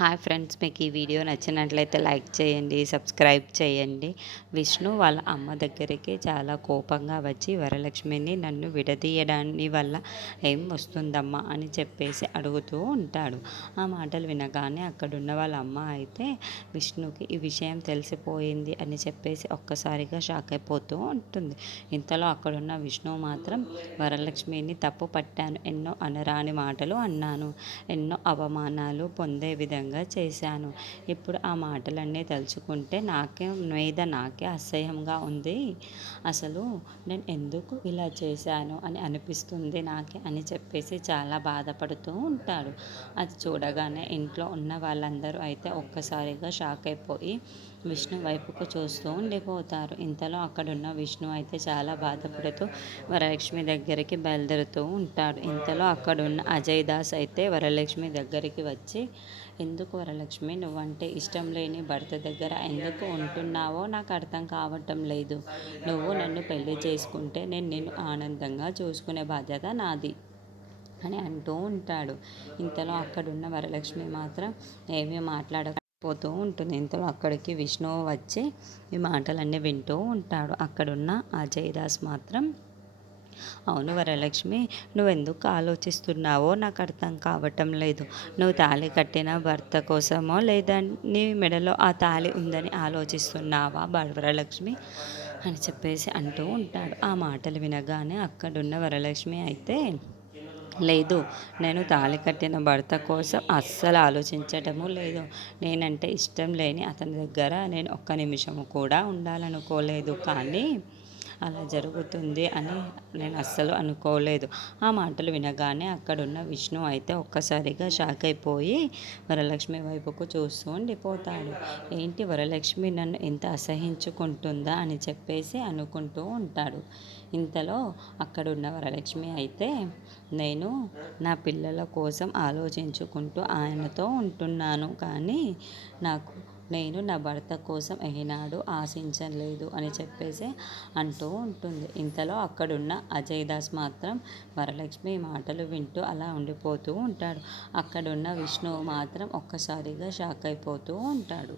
Hi friends, మీకు ఈ video నచ్చినట్లయితే లైక్ చేయండి, సబ్స్క్రైబ్ చేయండి. విష్ణు వాళ్ళ అమ్మ దగ్గరికి చాలా కోపంగా వచ్చి వరలక్ష్మిని నన్ను విడదీయడాన్ని వల్ల ఏం వస్తుందమ్మా అని చెప్పేసి అడుగుతూ ఉంటాడు. ఆ మాటలు వినగానే అక్కడున్న వాళ్ళ అమ్మ అయితే విష్ణుకి ఈ విషయం తెలిసిపోయింది అని చెప్పేసి ఒక్కసారిగా షాక్ అయిపోతూ ఉంటుంది. ఇంతలో అక్కడున్న విష్ణు మాత్రం వరలక్ష్మిని తప్పు పట్టాను, ఎన్నో అనరాని మాటలు అన్నాను, ఎన్నో అవమానాలు పొందే విధంగా చేశాను. ఇప్పుడు ఆ మాటలన్నీ తలుచుకుంటే నాకే అసహ్యంగా ఉంది. అసలు నేను ఎందుకు ఇలా చేశాను అని అనిపిస్తుంది నాకే అని చెప్పేసి చాలా బాధపడుతూ ఉంటాడు. అది చూడగానే ఇంట్లో ఉన్న వాళ్ళందరూ అయితే ఒక్కసారిగా షాక్ అయిపోయి విష్ణు వైపుకు చూస్తూ ఉండిపోతారు. ఇంతలో అక్కడున్న విష్ణు అయితే చాలా బాధపడుతూ వరలక్ష్మి దగ్గరికి బయలుదేరుతూ ఉంటాడు. ఇంతలో అక్కడున్న అజయ్ దాస్ అయితే వరలక్ష్మి దగ్గరికి వచ్చి, ఎందుకు వరలక్ష్మి నువ్వంటే ఇష్టం లేని భర్త దగ్గర ఎందుకు ఉంటున్నావో నాకు అర్థం కావటం లేదు. నువ్వు నన్ను పెళ్లి చేసుకుంటే నేను నిన్ను ఆనందంగా చూసుకునే బాధ్యత నాది అని అంటూ ఉంటాడు. ఇంతలో అక్కడున్న వరలక్ష్మి మాత్రం ఏమీ మాట్లాడకపోతూ ఉంటుంది. ఇంతలో అక్కడికి విష్ణువు వచ్చి ఈ మాటలన్నీ వింటూ ఉంటాడు. అక్కడున్న అజయ్ దాస్ మాత్రం, అవును వరలక్ష్మి, నువ్వెందుకు ఆలోచిస్తున్నావో నాకు అర్థం కావటం లేదు. నువ్వు తాళి కట్టిన భర్త కోసమో లేదా నీ మెడలో ఆ తాళి ఉందని ఆలోచిస్తున్నావా వరలక్ష్మి అని చెప్పేసి అంటూ ఉంటాడు. ఆ మాటలు వినగానే అక్కడున్న వరలక్ష్మి అయితే, లేదు, నేను తాళి కట్టిన భర్త కోసం అస్సలు ఆలోచించటము లేదు. నేనంటే ఇష్టం లేని అతని దగ్గర నేను ఒక్క నిమిషము కూడా ఉండాలనుకోలేదు, కానీ అలా జరుగుతుంది అని నేను అస్సలు అనుకోలేదు. ఆ మాటలు వినగానే అక్కడున్న విష్ణు అయితే ఒక్కసారిగా షాక్ అయిపోయి వరలక్ష్మి వైపుకు చూస్తూ ఉండిపోతాడు. ఏంటి వరలక్ష్మి నన్ను ఎంత అసహించుకుంటుందా అని చెప్పేసి అనుకుంటూ ఉంటాడు. ఇంతలో అక్కడున్న వరలక్ష్మి అయితే, నేను నా పిల్లల కోసం ఆలోచించుకుంటూ ఆయనతో ఉంటున్నాను, కానీ నేను నా భర్త కోసం ఏనాడు ఆశించలేదు అని చెప్పేసి అంటూ ఉంటుంది. ఇంతలో అక్కడున్న అజయ్ దాస్ మాత్రం వరలక్ష్మి మాటలు వింటూ అలా ఉండిపోతూ ఉంటాడు. అక్కడున్న విష్ణువు మాత్రం ఒక్కసారిగా షాక్ అయిపోతూ ఉంటాడు.